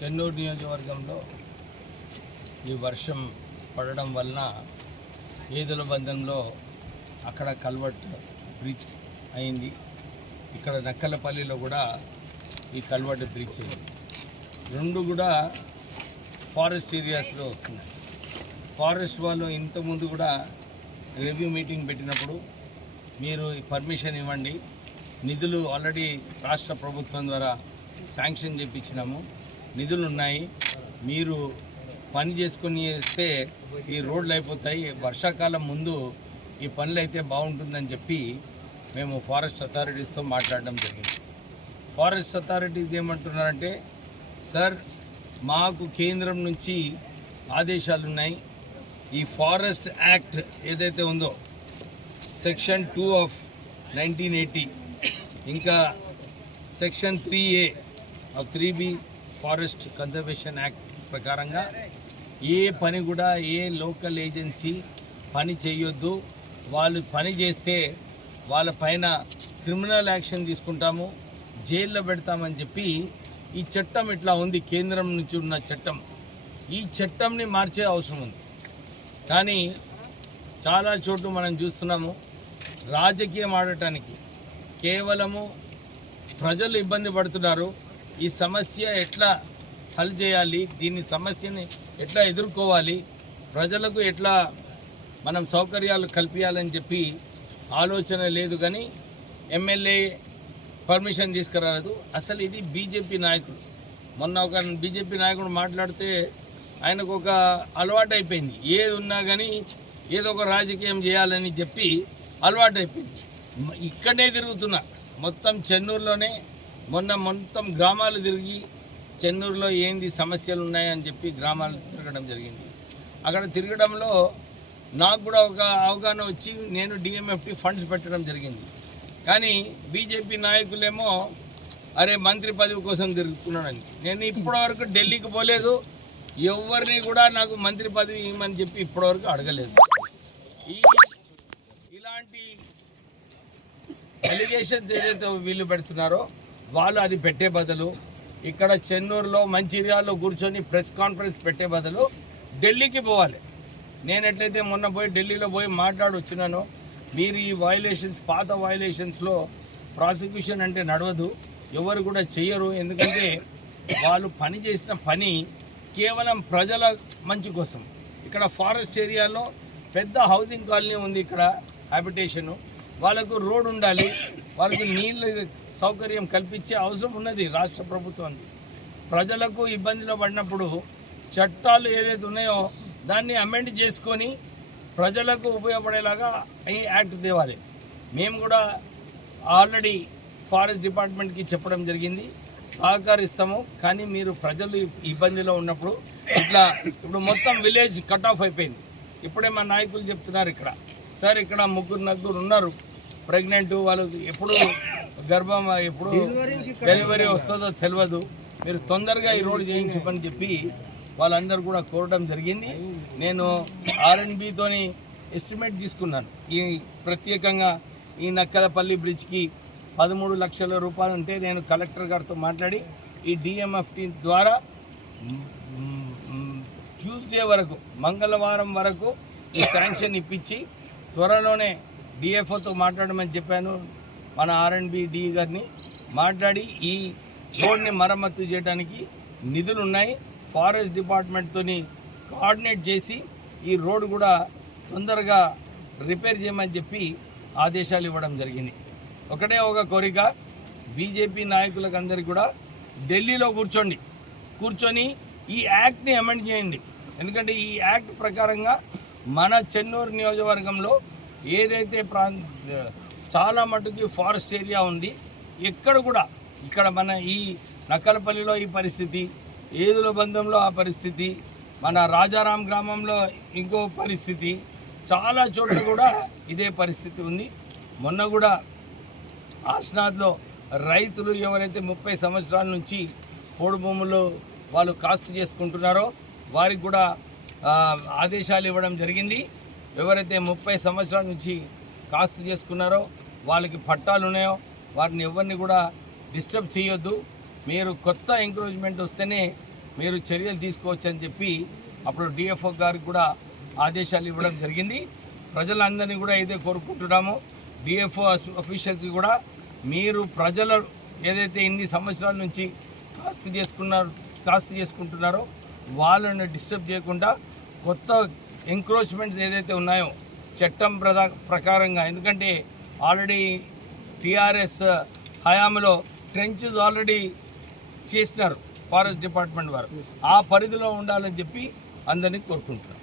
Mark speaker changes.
Speaker 1: చెన్నూరు నియోజకవర్గంలో ఈ వర్షం పడడం వలన ఏదుల బంధంలో అక్కడ కల్వర్ట్ బ్రిడ్జ్ అయింది. ఇక్కడ నక్కలపల్లిలో కూడా ఈ కల్వర్ట్ బ్రిడ్జ్ అయింది రెండు కూడా ఫారెస్ట్ ఏరియాస్లో వస్తున్నాయి. ఫారెస్ట్ వాళ్ళు ఇంతకుముందు కూడా రివ్యూ మీటింగ్ పెట్టినప్పుడు మీరు ఈ పర్మిషన్ ఇవ్వండి నిధులు ఆల్రెడీ రాష్ట్ర ప్రభుత్వం ద్వారా శాంక్షన్ చేయించినాము నిధులు ఉన్నాయి మీరు పని చేసుకొని వేస్తే ఈ రోడ్లు అయిపోతాయి. వర్షాకాలం ముందు ఈ పనులు అయితే బాగుంటుందని చెప్పి మేము ఫారెస్ట్ అథారిటీస్తో మాట్లాడడం జరిగింది. ఫారెస్ట్ అథారిటీస్ ఏమంటున్నారంటే సార్ మాకు కేంద్రం నుంచి ఆదేశాలు ఉన్నాయి ఈ ఫారెస్ట్ యాక్ట్ ఏదైతే ఉందో section two of nineteen eighty ఇంకా section three A of three B forest conservation act ప్రకారంగా ఏ పని కూడా ఏ లోకల్ ఏజెన్సీ పని చేయొద్దు. వాళ్ళు పని చేస్తే వాళ్ళ పైన క్రిమినల్ యాక్షన్ తీసుకుంటాము జైల్లో పెడతామని చెప్పి ఈ చట్టం ఇట్లా ఉంది కేంద్రం నుంచి ఉన్న చట్టం. ఈ చట్టంని మార్చే అవసరం ఉంది. కానీ చాలా చోట్ల మనం చూస్తున్నాము రాజకీయం ఆడటానికి. కేవలము ప్రజలు ఇబ్బంది పడుతున్నారు ఈ సమస్య ఎట్లా హల్ చేయాలి? దీని సమస్యని ఎట్లా ఎదుర్కోవాలి? ప్రజలకు ఎట్లా మనం సౌకర్యాలు కల్పించాలని చెప్పి ఆలోచన లేదు కానీ ఎమ్మెల్యే పర్మిషన్ తీసుకురాలేదు. అసలు ఇది బీజేపీ నాయకుడు. మొన్న ఒక బీజేపీ నాయకుడు మాట్లాడితే ఆయనకు ఒక అలవాటు అయిపోయింది ఏది ఉన్నా కానీ ఏదో ఒక రాజకీయం చేయాలని చెప్పి అలవాటు అయిపోయింది ఇక్కడే తిరుగుతున్నా. మొత్తం చెన్నూరులోనే మొన్న మొత్తం గ్రామాలు తిరిగి చెన్నూరులో ఏంది సమస్యలు ఉన్నాయని చెప్పి గ్రామాలు తిరగడం జరిగింది. అక్కడ తిరగడంలో నాకు కూడా ఒక అవగాహన వచ్చి నేను డిఎంఎఫ్టి ఫండ్స్ పెట్టడం జరిగింది. కానీ బీజేపీ నాయకులేమో అరే మంత్రి పదవి కోసం తిరుగుతున్నానని నేను ఇప్పటివరకు ఢిల్లీకి పోలేదు. ఎవరిని కూడా నాకు మంత్రి పదవి ఇవ్వమని చెప్పి ఇప్పటివరకు అడగలేదు. ఈ ఇలాంటి అలిగేషన్స్ ఏదైతే వీళ్ళు పెడుతున్నారో వాళ్ళు అది పెట్టే బదులు ఇక్కడ చెన్నూరులో మంచిర్యాలలో కూర్చొని ప్రెస్ కాన్ఫరెన్స్ పెట్టే బదులు ఢిల్లీకి పోవాలి. నేను ఎట్లయితే మొన్న పోయి ఢిల్లీలో పోయి మాట్లాడొచ్చినాను మీరు ఈ వయలేషన్స్ పాత వయలేషన్స్లో ప్రాసిక్యూషన్ అంటే నడవదు ఎవరు కూడా చెయ్యరు. ఎందుకంటే వాళ్ళు పని చేసిన పని కేవలం ప్రజల మంచి కోసం. ఇక్కడ ఫారెస్ట్ ఏరియాలో పెద్ద హౌసింగ్ కాలనీ ఉంది ఇక్కడ హ్యాబిటేషను వాళ్ళకు రోడ్ ఉండాలి వాళ్ళకి నీళ్ళ సౌకర్యం కల్పించే అవసరం ఉన్నది రాష్ట్ర ప్రభుత్వానికి. ప్రజలకు ఇబ్బందిలో పడినప్పుడు చట్టాలు ఏదైతే ఉన్నాయో దాన్ని అమెండ్ చేసుకొని ప్రజలకు ఉపయోగపడేలాగా ఈ యాక్ట్ తేవాలి. మేము కూడా ఆల్రెడీ ఫారెస్ట్ డిపార్ట్మెంట్కి చెప్పడం జరిగింది. సహకరిస్తాము కానీ మీరు ప్రజలు ఇబ్బందిలో ఉన్నప్పుడు ఇట్లా ఇప్పుడు మొత్తం విలేజ్ కట్ ఆఫ్ అయిపోయింది. ఇప్పుడే మా నాయకులు చెప్తున్నారు ఇక్కడ. సార్ ఇక్కడ ముగ్గురు నలుగురు ఉన్నారు. ప్రెగ్నెంట్ వాళ్ళకి ఎప్పుడు గర్భం ఎప్పుడు డెలివరీ వస్తుందో తెలియదు మీరు తొందరగా ఈ రోడ్ చేయించమని చెప్పి వాళ్ళందరూ కూడా కోరడం జరిగింది. నేను ఆర్ఎన్బితోని ఎస్టిమేట్ తీసుకున్నాను. ఈ ప్రత్యేకంగా ఈ నక్కలపల్లి బ్రిడ్జ్కి పదమూడు లక్షల రూపాయలు ఉంటే నేను కలెక్టర్ గారితో మాట్లాడి ఈ డిఎంఎఫ్టి ద్వారా ట్యూస్డే వరకు మంగళవారం వరకు ఈ శాంక్షన్ ఇప్పించి త్వరలోనే డిఎఫ్ఓతో మాట్లాడమని చెప్పాను. మన ఆర్ఎండ్బి డి గారిని మాట్లాడి ఈ రోడ్ని మరమ్మతు చేయడానికి నిధులు ఉన్నాయి. ఫారెస్ట్ డిపార్ట్మెంట్తోని కోఆర్డినేట్ చేసి ఈ రోడ్ కూడా తొందరగా రిపేర్ చేయమని చెప్పి ఆదేశాలు ఇవ్వడం జరిగింది. ఒకటే ఒక కోరిక బీజేపీ నాయకులకు అందరికీ కూడా ఢిల్లీలో కూర్చోండి. కూర్చొని ఈ యాక్ట్ని అమెండ్ చేయండి. ఎందుకంటే ఈ యాక్ట్ ప్రకారంగా మన చెన్నూరు నియోజకవర్గంలో ఏదైతే ప్రాం చాలా మటుకు ఫారెస్ట్ ఏరియా ఉంది ఎక్కడ కూడా ఇక్కడ మన ఈ నక్కలపల్లిలో ఈ పరిస్థితి ఏదుల బంధంలో ఆ పరిస్థితి మన రాజారాం గ్రామంలో ఇంకో పరిస్థితి చాలా చోట్ల కూడా ఇదే పరిస్థితి ఉంది. మొన్న కూడా ఆస్నాథ్లో రైతులు ఎవరైతే ముప్పై సంవత్సరాల నుంచి పోడు భూములు వాళ్ళు కాస్తు చేసుకుంటున్నారో వారికి కూడా ఆదేశాలు ఇవ్వడం జరిగింది. ఎవరైతే ముప్పై సంవత్సరాల నుంచి కాస్తు చేసుకున్నారో వాళ్ళకి పట్టాలు ఉన్నాయో వారిని ఎవరిని కూడా డిస్టర్బ్ చేయొద్దు. మీరు కొత్త ఎంకరేజ్మెంట్ వస్తేనే మీరు చర్యలు తీసుకోవచ్చు అని చెప్పి అప్పుడు డిఎఫ్ఓ గారికి కూడా ఆదేశాలు ఇవ్వడం జరిగింది. ప్రజలందరినీ కూడా ఇదే కోరుకుంటున్నాము. డిఎఫ్ఓ అఫీషియల్స్ కూడా మీరు ప్రజలు ఏదైతే ఇన్ని సంవత్సరాల నుంచి కాస్తు చేసుకున్నారు కాస్తు చేసుకుంటున్నారో వాళ్ళని డిస్టర్బ్ చేయకుండా కొత్త ఎంక్రోచ్మెంట్స్ ఏదైతే ఉన్నాయో చట్టం ప్రధా ప్రకారంగా ఎందుకంటే ఆల్రెడీ టీఆర్ఎస్ హయాంలో ట్రెంచెస్ ఆల్రెడీ చేసినారు ఫారెస్ట్ డిపార్ట్మెంట్ వారు. ఆ పరిధిలో ఉండాలని చెప్పి అందరినీ కోరుకుంటున్నారు